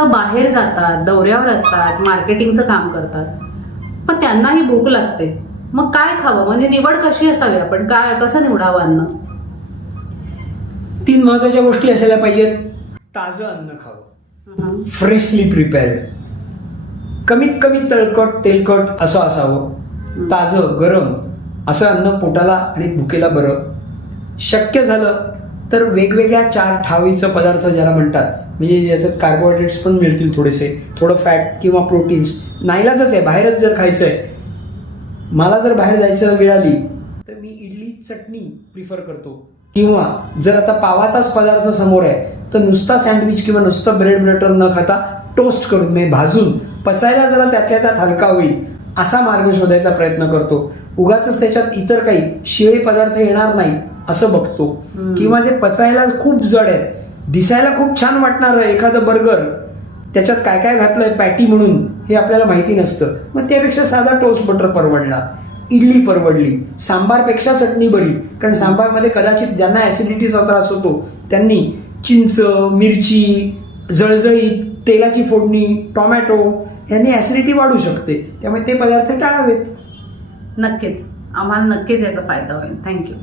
माणसं बाहेर जातात, दौऱ्यावर असतात, मार्केटिंगचं काम करतात, पण त्यांनाही भूक लागते. मग काय खावं, म्हणजे निवड कशी असावी, आपण काय कसं निवडावं अन्न? 3 महत्वाच्या गोष्टी असायला पाहिजेत. ताजं अन्न खावं, फ्रेशली प्रिपेअर्ड, कमीत कमी तळकट तेलकट असं असावं, ताजं गरम असं अन्न पोटाला आणि भुकेला बरं. शक्य झालं तर वेगवेगळ्या 4 ठावीचं पदार्थ ज्याला म्हणतात, म्हणजे ज्याच्यात कार्बोहायड्रेट्स पण मिळतील, थोडं फॅट किंवा प्रोटीन्स. नाईलाजच आहे, बाहेरच जर खायचं आहे. मला जर बाहेर जायचं वेळ आली तर मी इडली चटणी प्रिफर करतो, किंवा जर आता पावाचाच पदार्थ समोर आहे तर नुसता सँडविच किंवा नुसतं ब्रेड बटर न खाता टोस्ट करून मी भाजून पचायला जरा त्यातल्या त्यात हलका होईल असा मार्ग शोधायचा प्रयत्न करतो. उगाच त्याच्यात इतर काही शिळे पदार्थ येणार नाही असं बघतो. किंवा जे पचायला खूप जड आहे, दिसायला खूप छान वाटणारं एखादं बर्गर, त्याच्यात काय काय घातलंय पॅटी म्हणून हे आपल्याला माहिती नसतं, मग त्यापेक्षा साधा टोस्ट बटर परवडला, इडली परवडली. सांबारपेक्षा चटणी बरी, कारण सांबारमध्ये कदाचित ज्यांना ऍसिडिटीचा त्रास होतो त्यांनी चिंच, मिरची, जळजळीत, तेलाची फोडणी, टोमॅटो यांनी ऍसिडिटी वाढू शकते, त्यामुळे ते पदार्थ टाळावेत. नक्कीच, आम्हाला नक्कीच याचा फायदा होईल. थँक्यू.